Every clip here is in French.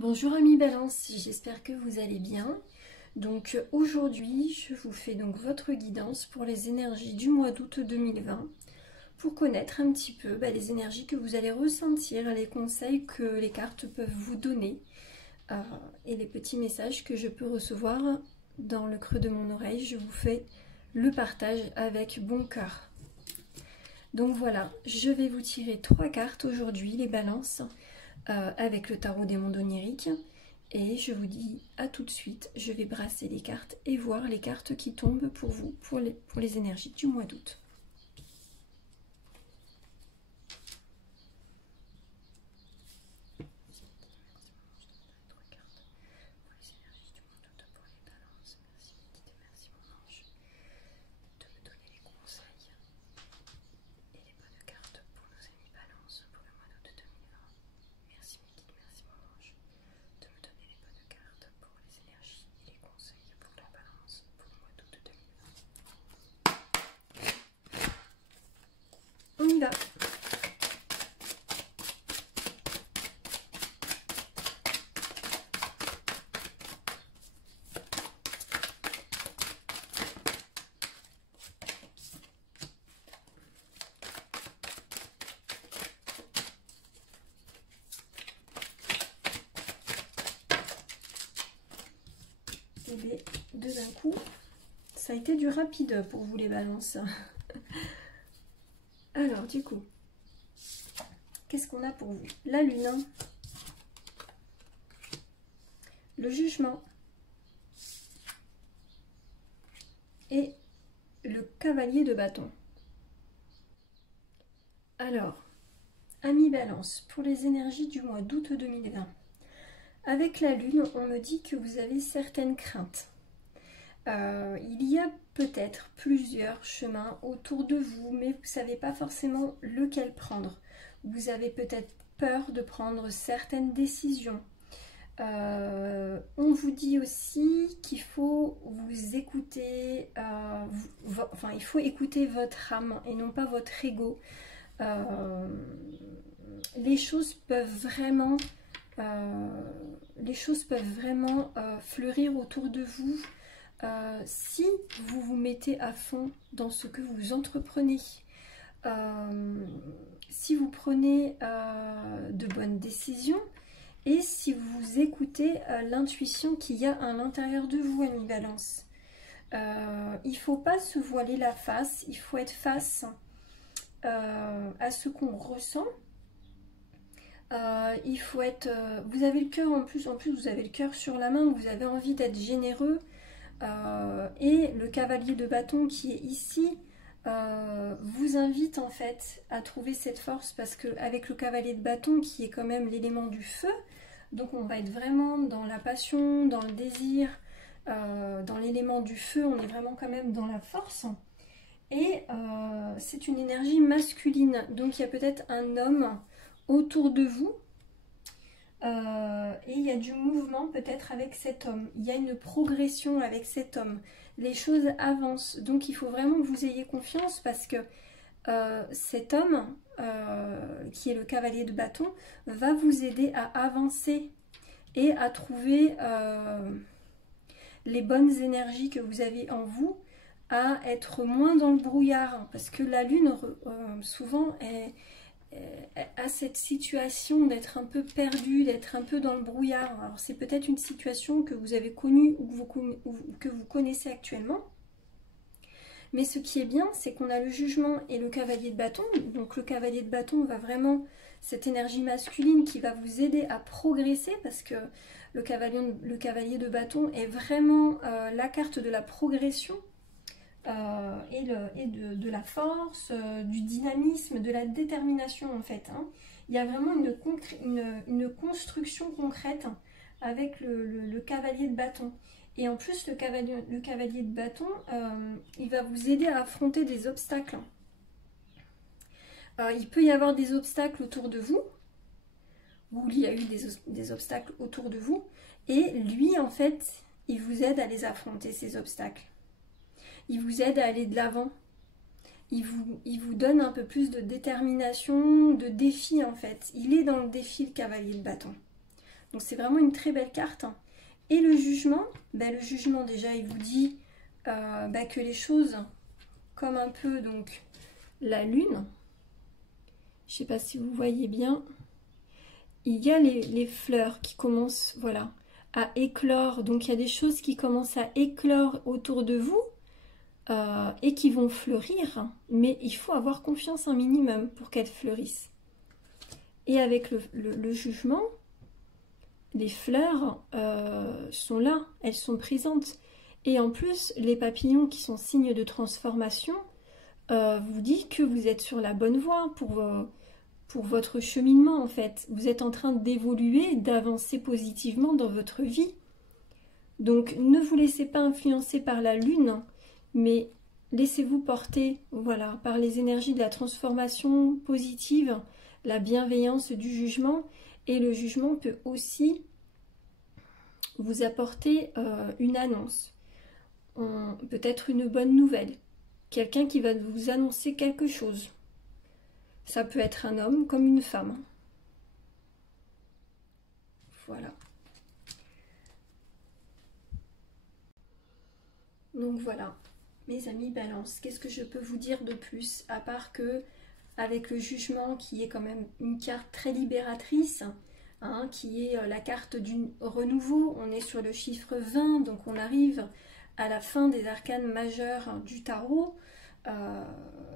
Bonjour amis Balance, j'espère que vous allez bien. Donc aujourd'hui, je vous fais donc votre guidance pour les énergies du mois d'août 2020 pour connaître un petit peu les énergies que vous allez ressentir, les conseils que les cartes peuvent vous donner et les petits messages que je peux recevoir dans le creux de mon oreille. Je vous fais le partage avec bon cœur. Donc voilà, je vais vous tirer 3 cartes aujourd'hui, les balances, avec le tarot des mondes oniriques. Et je vous dis à tout de suite, je vais brasser les cartes et voir les cartes qui tombent pour vous, pour les énergies du mois d'août. On y va. Et les deux d'un coup, ça a été du rapide pour vous les balances. Alors du coup, qu'est-ce qu'on a pour vous? La lune, le jugement et le cavalier de bâton. Alors, amis balance, pour les énergies du mois d'août 2020, avec la lune, on me dit que vous avez certaines craintes. Il y a peut-être plusieurs chemins autour de vous, mais vous ne savez pas forcément lequel prendre. Vous avez peut-être peur de prendre certaines décisions. On vous dit aussi qu'il faut vous écouter, il faut écouter votre âme et non pas votre ego. Les choses peuvent vraiment, fleurir autour de vous. Si vous vous mettez à fond dans ce que vous entreprenez, si vous prenez de bonnes décisions et si vous écoutez l'intuition qu'il y a à l'intérieur de vous, amis balance. Il ne faut pas se voiler la face, il faut être face à ce qu'on ressent. Il faut être... vous avez le cœur en plus vous avez le cœur sur la main, vous avez envie d'être généreux. Et le cavalier de bâton qui est ici vous invite en fait à trouver cette force, parce qu'avec le cavalier de bâton qui est quand même l'élément du feu, donc on va être vraiment dans la passion, dans le désir, dans l'élément du feu, on est vraiment quand même dans la force. Et c'est une énergie masculine, donc il y a peut-être un homme autour de vous. Et il y a du mouvement peut-être avec cet homme, il y a une progression avec cet homme, les choses avancent, donc il faut vraiment que vous ayez confiance, parce que cet homme qui est le cavalier de bâton va vous aider à avancer et à trouver les bonnes énergies que vous avez en vous, à être moins dans le brouillard, parce que la lune souvent à cette situation d'être un peu perdu, d'être un peu dans le brouillard. Alors c'est peut-être une situation que vous avez connue ou que vous connaissez actuellement. Mais ce qui est bien, c'est qu'on a le jugement et le cavalier de bâton. Donc le cavalier de bâton va vraiment, cette énergie masculine qui va vous aider à progresser, parce que le cavalier de bâton est vraiment la carte de la progression. Et de la force, du dynamisme, de la détermination en fait. Il y a vraiment une construction concrète avec le cavalier de bâton. Et en plus, le cavalier de bâton, il va vous aider à affronter des obstacles. Il peut y avoir des obstacles autour de vous, ou il y a eu des obstacles autour de vous, et lui en fait, il vous aide à les affronter, ces obstacles. Il vous aide à aller de l'avant. Il vous donne un peu plus de détermination, de défi en fait. Il est dans le défi, le cavalier de bâton. Donc c'est vraiment une très belle carte. Et le jugement, le jugement déjà il vous dit que les choses comme un peu donc la lune, je sais pas si vous voyez bien, il y a les fleurs qui commencent voilà à éclore, donc il y a des choses qui commencent à éclore autour de vous et qui vont fleurir, mais il faut avoir confiance un minimum pour qu'elles fleurissent. Et avec le jugement, les fleurs sont là, elles sont présentes. Et en plus, les papillons qui sont signes de transformation vous disent que vous êtes sur la bonne voie pour votre cheminement en fait. Vous êtes en train d'évoluer, d'avancer positivement dans votre vie. Donc ne vous laissez pas influencer par la lune, mais laissez-vous porter voilà, par les énergies de la transformation positive, la bienveillance du jugement. Et le jugement peut aussi vous apporter une annonce, peut-être une bonne nouvelle, quelqu'un qui va vous annoncer quelque chose. Ça peut être un homme comme une femme. Voilà. Donc voilà, mes amis Balance, qu'est-ce que je peux vous dire de plus, à part que avec le jugement qui est quand même une carte très libératrice, hein, qui est la carte du renouveau, on est sur le chiffre 20, donc on arrive à la fin des arcanes majeurs du tarot.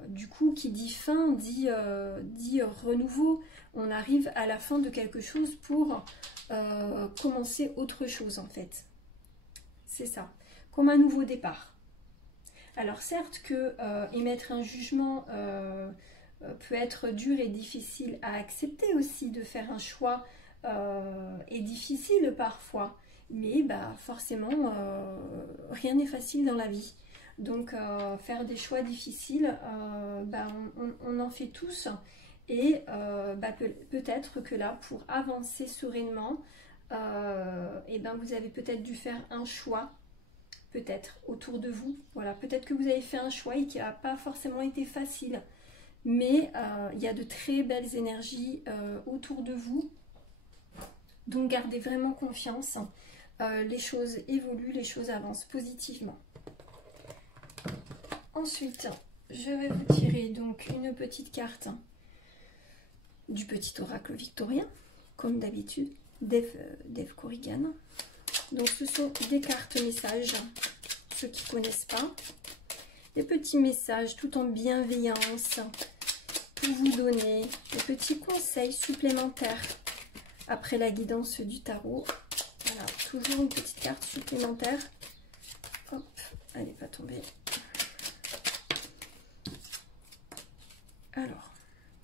Du coup, qui dit fin, dit renouveau. On arrive à la fin de quelque chose pour commencer autre chose en fait. C'est ça, comme un nouveau départ. Alors certes que émettre un jugement peut être dur et difficile à accepter aussi, de faire un choix est difficile parfois, mais forcément rien n'est facile dans la vie. Donc faire des choix difficiles, on en fait tous, et peut-être que là pour avancer sereinement, vous avez peut-être dû faire un choix, peut-être autour de vous, voilà, peut-être que vous avez fait un choix et qui n'a pas forcément été facile, mais il y a de très belles énergies autour de vous, donc gardez vraiment confiance, les choses évoluent, les choses avancent positivement. Ensuite, je vais vous tirer donc une petite carte du petit oracle victorien, comme d'habitude, Dave Corrigan. Donc ce sont des cartes messages, ceux qui ne connaissent pas, des petits messages tout en bienveillance pour vous donner des petits conseils supplémentaires après la guidance du tarot. Voilà, toujours une petite carte supplémentaire. Hop, elle n'est pas tombée. Alors,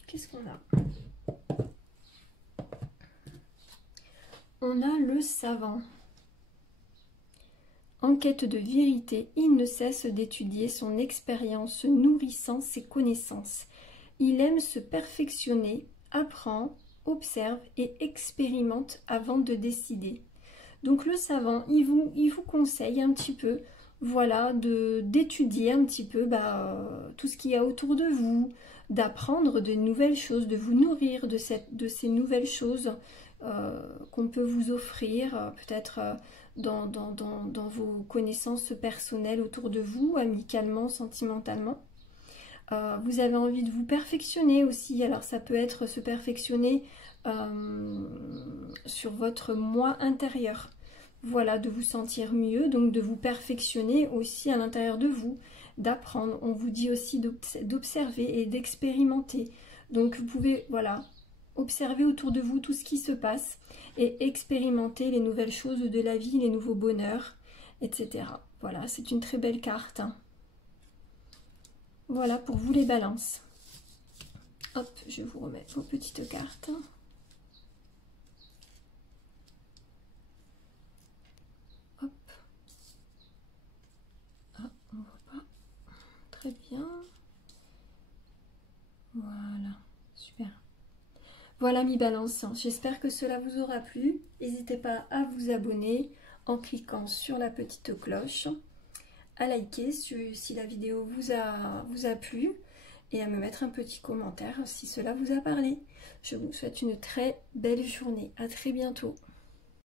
qu'est-ce qu'on a? On a le savant. En quête de vérité, il ne cesse d'étudier son expérience, nourrissant ses connaissances. Il aime se perfectionner, apprend, observe et expérimente avant de décider. Donc le savant, il vous conseille un petit peu, voilà, d'étudier un petit peu tout ce qu'il y a autour de vous, d'apprendre de nouvelles choses, de vous nourrir de ces nouvelles choses qu'on peut vous offrir, peut-être dans vos connaissances personnelles autour de vous, amicalement, sentimentalement. Vous avez envie de vous perfectionner aussi, alors ça peut être se perfectionner sur votre moi intérieur. Voilà, de vous sentir mieux, donc de vous perfectionner aussi à l'intérieur de vous, d'apprendre. On vous dit aussi d'observer et d'expérimenter. Donc vous pouvez, voilà, observer autour de vous tout ce qui se passe et expérimenter les nouvelles choses de la vie, les nouveaux bonheurs, etc. Voilà, c'est une très belle carte. Voilà pour vous les balances. Hop, je vous remets vos petites cartes. Hop. Ah, on voit pas. Très bien. Voilà, super. Voilà mes balances, j'espère que cela vous aura plu. N'hésitez pas à vous abonner en cliquant sur la petite cloche, à liker si la vidéo vous a plu et à me mettre un petit commentaire si cela vous a parlé. Je vous souhaite une très belle journée. À très bientôt.